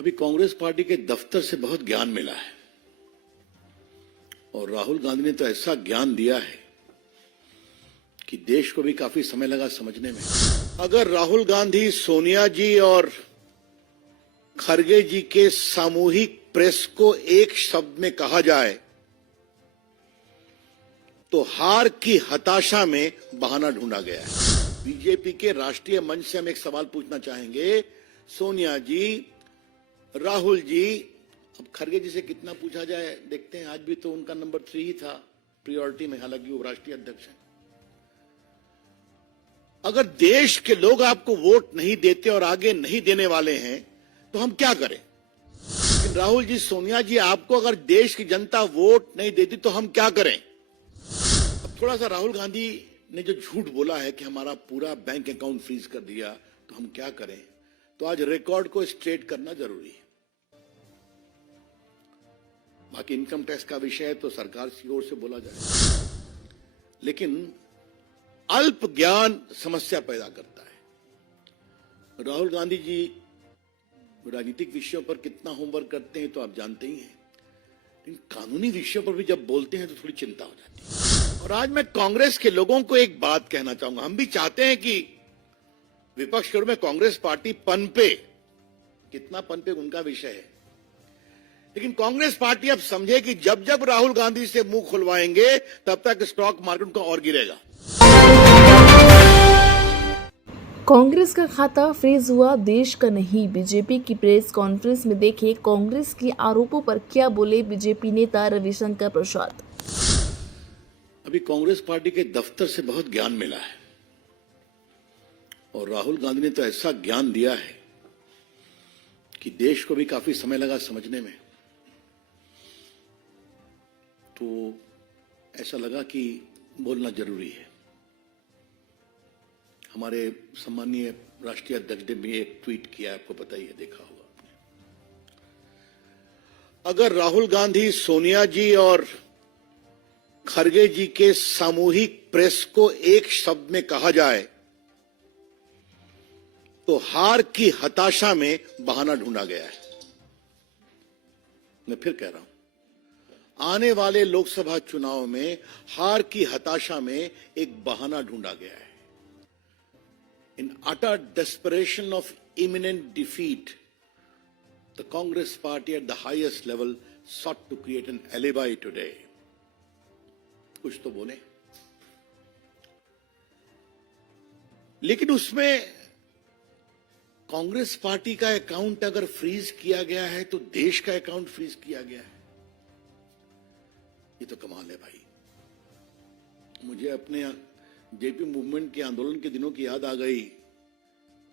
अभी कांग्रेस पार्टी के दफ्तर से बहुत ज्ञान मिला है और राहुल गांधी ने तो ऐसा ज्ञान दिया है कि देश को भी काफी समय लगा समझने में। अगर राहुल गांधी, सोनिया जी और खरगे जी के सामूहिक प्रेस को एक शब्द में कहा जाए तो हार की हताशा में बहाना ढूंढा गया है। बीजेपी के राष्ट्रीय मंच से हम एक सवाल पूछना चाहेंगे। सोनिया जी, राहुल जी, अब खरगे जी से कितना पूछा जाए देखते हैं। आज भी तो उनका नंबर 3 ही था प्रायोरिटी में, हालांकि वो राष्ट्रीय अध्यक्ष हैं। अगर देश के लोग आपको वोट नहीं देते और आगे नहीं देने वाले हैं तो हम क्या करें? लेकिन राहुल जी, सोनिया जी, आपको अगर देश की जनता वोट नहीं देती तो हम क्या करें? अब थोड़ा सा राहुल गांधी ने जो झूठ बोला है कि हमारा पूरा बैंक अकाउंट फ्रीज कर दिया तो हम क्या करें, तो आज रिकॉर्ड को स्ट्रेट करना जरूरी है। बाकी इनकम टैक्स का विषय है तो सरकार की ओर से बोला जाए, लेकिन अल्प ज्ञान समस्या पैदा करता है। राहुल गांधी जी राजनीतिक विषयों पर कितना होमवर्क करते हैं तो आप जानते ही हैं, लेकिन कानूनी विषयों पर भी जब बोलते हैं तो थोड़ी चिंता हो जाती है। और आज मैं कांग्रेस के लोगों को एक बात कहना चाहूंगा। हम भी चाहते हैं कि विपक्ष के रूप में कांग्रेस पार्टी पनपे, कितना पनपे उनका विषय है, लेकिन कांग्रेस पार्टी अब समझे कि जब जब राहुल गांधी से मुंह खुलवाएंगे तब तक स्टॉक मार्केट का और गिरेगा। कांग्रेस का खाता फ्रीज हुआ, देश का नहीं। बीजेपी की प्रेस कॉन्फ्रेंस में देखे कांग्रेस के आरोपों पर क्या बोले बीजेपी नेता रविशंकर प्रसाद। अभी कांग्रेस पार्टी के दफ्तर से बहुत ज्ञान मिला है और राहुल गांधी ने तो ऐसा ज्ञान दिया है कि देश को भी काफी समय लगा समझने में। तो ऐसा लगा कि बोलना जरूरी है। हमारे सम्मानीय राष्ट्रीय अध्यक्ष ने भी एक ट्वीट किया, आपको पता ही है, देखा होगा आपने। अगर राहुल गांधी, सोनिया जी और खरगे जी के सामूहिक प्रेस को एक शब्द में कहा जाए तो हार की हताशा में बहाना ढूंढा गया है। मैं फिर कह रहा हूं, आने वाले लोकसभा चुनाव में हार की हताशा में एक बहाना ढूंढा गया है। In utter desperation of imminent defeat, the Congress party at the highest level sought to create an alibi today. कुछ तो बोले, लेकिन उसमें कांग्रेस पार्टी का अकाउंट अगर फ्रीज किया गया है तो देश का अकाउंट फ्रीज किया गया है। ये तो कमाल है भाई। मुझे अपने जेपी मूवमेंट के आंदोलन के दिनों की याद आ गई।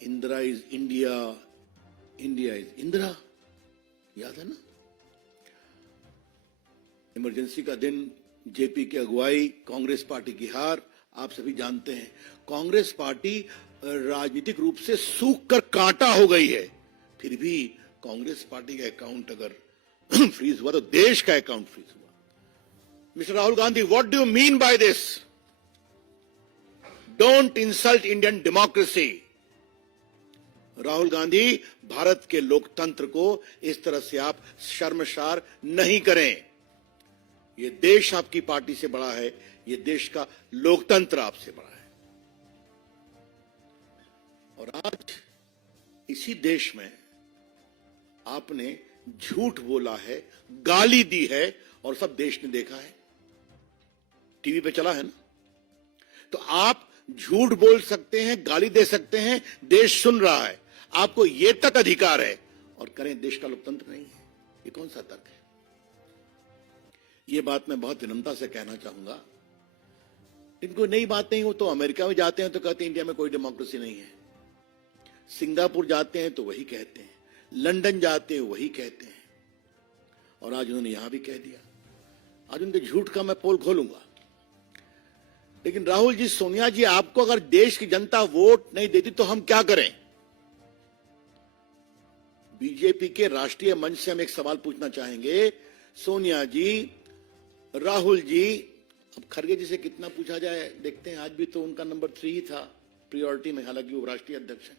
Indira is India, India is Indira, याद है ना? इमरजेंसी का दिन, जेपी की अगुवाई, कांग्रेस पार्टी की हार, आप सभी जानते हैं। कांग्रेस पार्टी राजनीतिक रूप से सूख कर कांटा हो गई है, फिर भी कांग्रेस पार्टी का अकाउंट अगर फ्रीज हुआ तो देश का अकाउंट फ्रीज हुआ। Mister Rahul Gandhi, what do you mean by this? Don't insult Indian democracy. Rahul Gandhi, Bharat के लोकतंत्र को इस तरह से आप शर्मसार नहीं करें। ये देश आपकी पार्टी से बड़ा है, ये देश का लोकतंत्र आपसे बड़ा है। और आज इसी देश में आपने झूठ बोला है, गाली दी है और सब देश ने देखा है, टीवी पे चला है ना। तो आप झूठ बोल सकते हैं, गाली दे सकते हैं, देश सुन रहा है, आपको ये तक अधिकार है, और करें देश का लोकतंत्र नहीं है। ये कौन सा तर्क है? ये बात मैं बहुत विनम्रता से कहना चाहूंगा। इनको नई बात नहीं हो तो अमेरिका में जाते हैं तो कहते हैं इंडिया में कोई डेमोक्रेसी नहीं है, सिंगापुर जाते हैं तो वही कहते हैं, लंदन जाते हैं वही कहते हैं, और आज उन्होंने यहां भी कह दिया। आज उनके झूठ का मैं पोल खोलूंगा। लेकिन राहुल जी, सोनिया जी, आपको अगर देश की जनता वोट नहीं देती तो हम क्या करें? बीजेपी के राष्ट्रीय मंच से हम एक सवाल पूछना चाहेंगे। सोनिया जी, राहुल जी, अब खरगे जी से कितना पूछा जाए देखते हैं। आज भी तो उनका नंबर 3 ही था प्रायोरिटी में, हालांकि वो राष्ट्रीय अध्यक्ष हैं।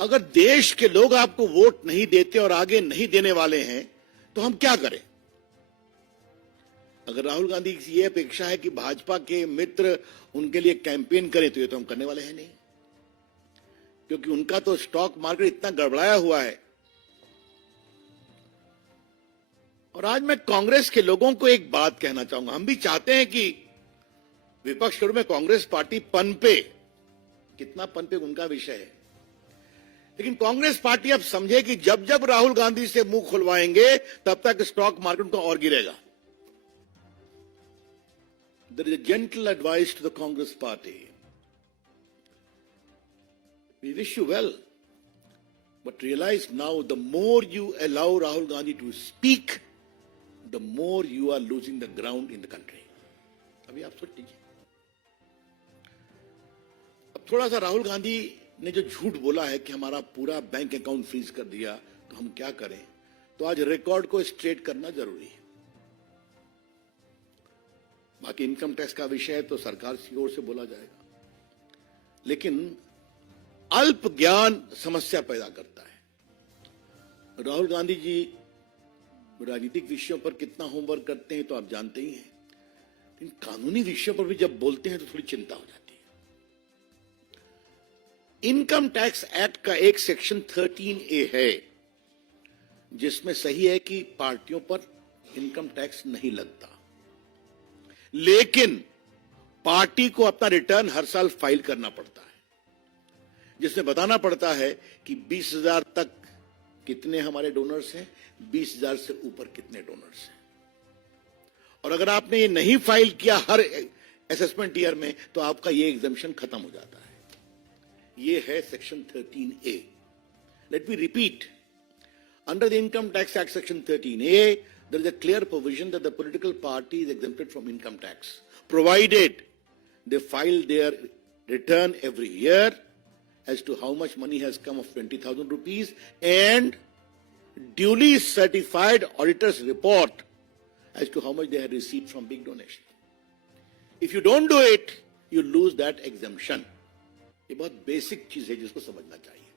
अगर देश के लोग आपको वोट नहीं देते और आगे नहीं देने वाले हैं तो हम क्या करें? अगर राहुल गांधी की यह अपेक्षा है कि भाजपा के मित्र उनके लिए कैंपेन करें तो ये तो हम करने वाले हैं नहीं, क्योंकि उनका तो स्टॉक मार्केट इतना गड़बड़ाया हुआ है। और आज मैं कांग्रेस के लोगों को एक बात कहना चाहूंगा, हम भी चाहते हैं कि विपक्ष में कांग्रेस पार्टी पनपे, कितना पनपे उनका विषय है, लेकिन कांग्रेस पार्टी अब समझे कि जब जब राहुल गांधी से मुंह खुलवाएंगे तब तक स्टॉक मार्केट को और गिरेगा। There is a gentle advice to the Congress party. We wish you well, but realize now the more you allow Rahul Gandhi to speak, the more you are losing the ground in the country. अभी आप सोच लीजिए, अब थोड़ा सा राहुल गांधी ने जो झूठ बोला है कि हमारा पूरा बैंक अकाउंट फ्रीज कर दिया तो हम क्या करें, तो आज रिकॉर्ड को स्ट्रेट करना जरूरी है। बाकी इनकम टैक्स का विषय है तो सरकार की ओर से बोला जाएगा, लेकिन अल्प ज्ञान समस्या पैदा करता है। राहुल गांधी जी राजनीतिक विषयों पर कितना होमवर्क करते हैं तो आप जानते ही हैं, लेकिन कानूनी विषयों पर भी जब बोलते हैं तो थोड़ी चिंता हो जाती है। इनकम टैक्स एक्ट का एक सेक्शन 13A है जिसमें सही है कि पार्टियों पर इनकम टैक्स नहीं लगता, लेकिन पार्टी को अपना रिटर्न हर साल फाइल करना पड़ता है, जिसमें बताना पड़ता है कि 20,000 तक कितने हमारे डोनर्स हैं, 20,000 से ऊपर कितने डोनर्स हैं। और अगर आपने ये नहीं फाइल किया हर असेसमेंट ईयर में तो आपका ये एग्जम्पशन खत्म हो जाता है। ये है section 13A। Let me repeat, under the income tax act section 13A, there is a clear provision that the political party is exempted from income tax, provided they file their return every year as to how much money has come of 20,000 rupees and duly certified auditor's report as to how much they have received from big donation. If you don't do it, you lose that exemption. ये बहुत basic चीज है जिसको समझना चाहिए।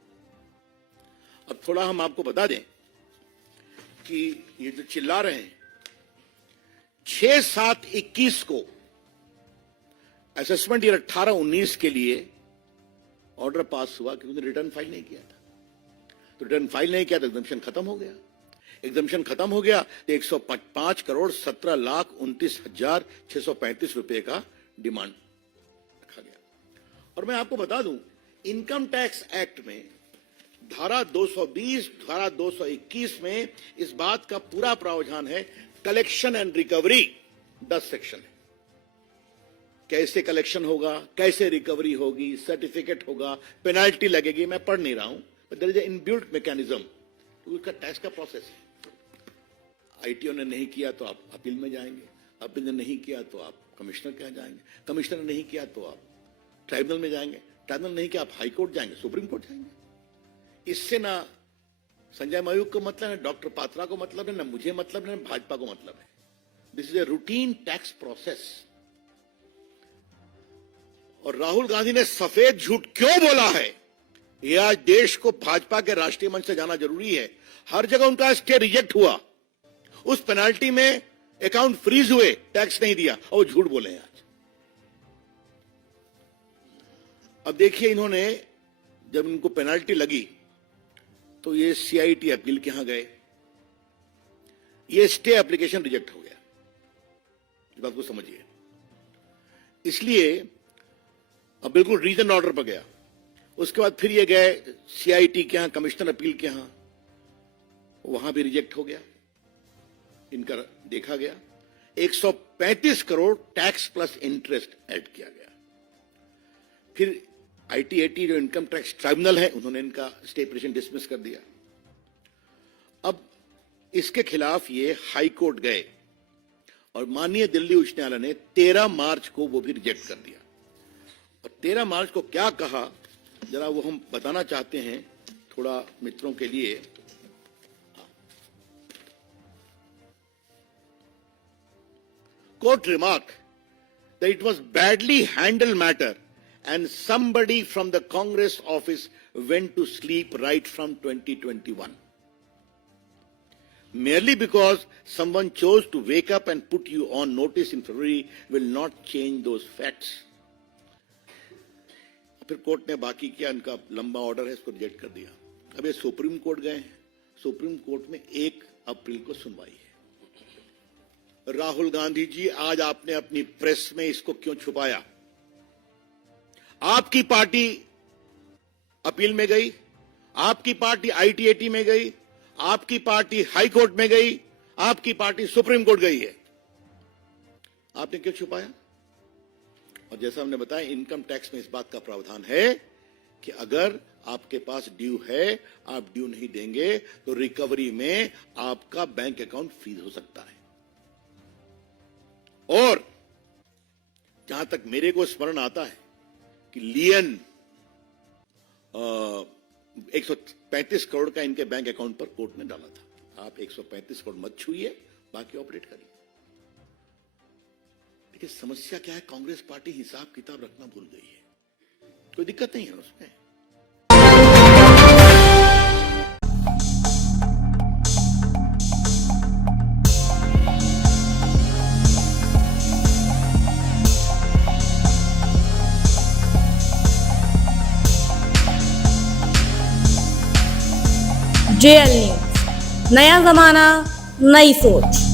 अब थोड़ा हम आपको बता दें कि ये जो चिल्ला रहे हैं, 6/7/21 को असेसमेंट ईयर 18-19 के लिए ऑर्डर पास हुआ कि उन्होंने रिटर्न फाइल नहीं किया था, तो रिटर्न फाइल नहीं किया तो एग्जम्पशन खत्म हो गया। एग्जम्पशन खत्म हो गया तो 105,17,29,635 रुपए का डिमांड रखा गया। और मैं आपको बता दूं, इनकम टैक्स एक्ट में धारा 220, धारा 221 में इस बात का पूरा प्रावधान है। कलेक्शन एंड रिकवरी 10 सेक्शन है, कैसे कलेक्शन होगा, कैसे रिकवरी होगी, सर्टिफिकेट होगा, पेनाल्टी लगेगी, मैं पढ़ नहीं रहा हूं, but there is an inbuilt mechanism. तो उसका टैक्स का प्रोसेस है। आईटीओ ने नहीं किया तो आप अपील में जाएंगे, अपील ने नहीं किया तो आप कमिश्नर के यहाँ जाएंगे, कमिश्नर ने नहीं किया तो आप ट्राइब्यूनल में जाएंगे, ट्राइब्यूनल नहीं किया आप हाई कोर्ट जाएंगे, सुप्रीम कोर्ट जाएंगे। इससे ना संजय मयूख को मतलब है, डॉक्टर पात्रा को मतलब है, ना मुझे मतलब है, ना भाजपा को मतलब है। This is a routine tax process. और राहुल गांधी ने सफेद झूठ क्यों बोला है, यह आज देश को भाजपा के राष्ट्रीय मंच से जाना जरूरी है। हर जगह उनका स्टे रिजेक्ट हुआ, उस पेनाल्टी में अकाउंट फ्रीज हुए, टैक्स नहीं दिया, और वो झूठ बोले हैं आज। अब देखिए, इन्होंने जब इनको पेनाल्टी लगी तो ये सीआईटी अपील के यहां गए, ये स्टे एप्लीकेशन रिजेक्ट हो गया। इस बात को समझिए। इसलिए अब बिल्कुल रीजन ऑर्डर पर गया। उसके बाद फिर ये गए सीआईटी के यहां, कमिश्नर अपील के यहां, वहां भी रिजेक्ट हो गया। इनका देखा गया 135 crore tax plus interest add किया गया। फिर आईटीएटी जो इनकम टैक्स ट्राइब्यूनल है, उन्होंने इनका स्टे पिटीशन डिसमिस कर दिया। अब इसके खिलाफ ये हाई कोर्ट गए और माननीय दिल्ली उच्च न्यायालय ने 13 मार्च को वो भी रिजेक्ट कर दिया। और 13 मार्च को क्या कहा, जरा वो हम बताना चाहते हैं थोड़ा मित्रों के लिए। Court remarked that it was badly handled matter and somebody from the Congress office went to sleep right from 2021. Merely because someone chose to wake up and put you on notice in February will not change those facts. फिर court ने बाकी किया, इनका लंबा order है, इसको reject कर दिया. अब ये सुप्रीम कोर्ट गए. सुप्रीम कोर्ट में 1 अप्रैल को सुनवाई है. राहुल गांधी जी, आज आपने अपनी प्रेस में इसको क्यों छुपाया? आपकी पार्टी अपील में गई, आपकी पार्टी आईटीएटी में गई, आपकी पार्टी हाई कोर्ट में गई, आपकी पार्टी सुप्रीम कोर्ट गई है. आपने क्यों छुपाया? और जैसा हमने बताया, इनकम टैक्स में इस बात का प्रावधान है कि अगर आपके पास ड्यू है, आप ड्यू नहीं देंगे तो रिकवरी में आपका बैंक अकाउंट फ्रीज हो सकता है. और जहां तक मेरे को स्मरण आता है कि लियन 135 करोड़ का इनके बैंक अकाउंट पर कोर्ट ने डाला था. आप 135 करोड़ मत छूइए, बाकी ऑपरेट करिए. लेकिन समस्या क्या है? कांग्रेस पार्टी हिसाब किताब रखना भूल गई है. कोई दिक्कत नहीं है उसमें. JL न्यूज, नया जमाना, नई सोच.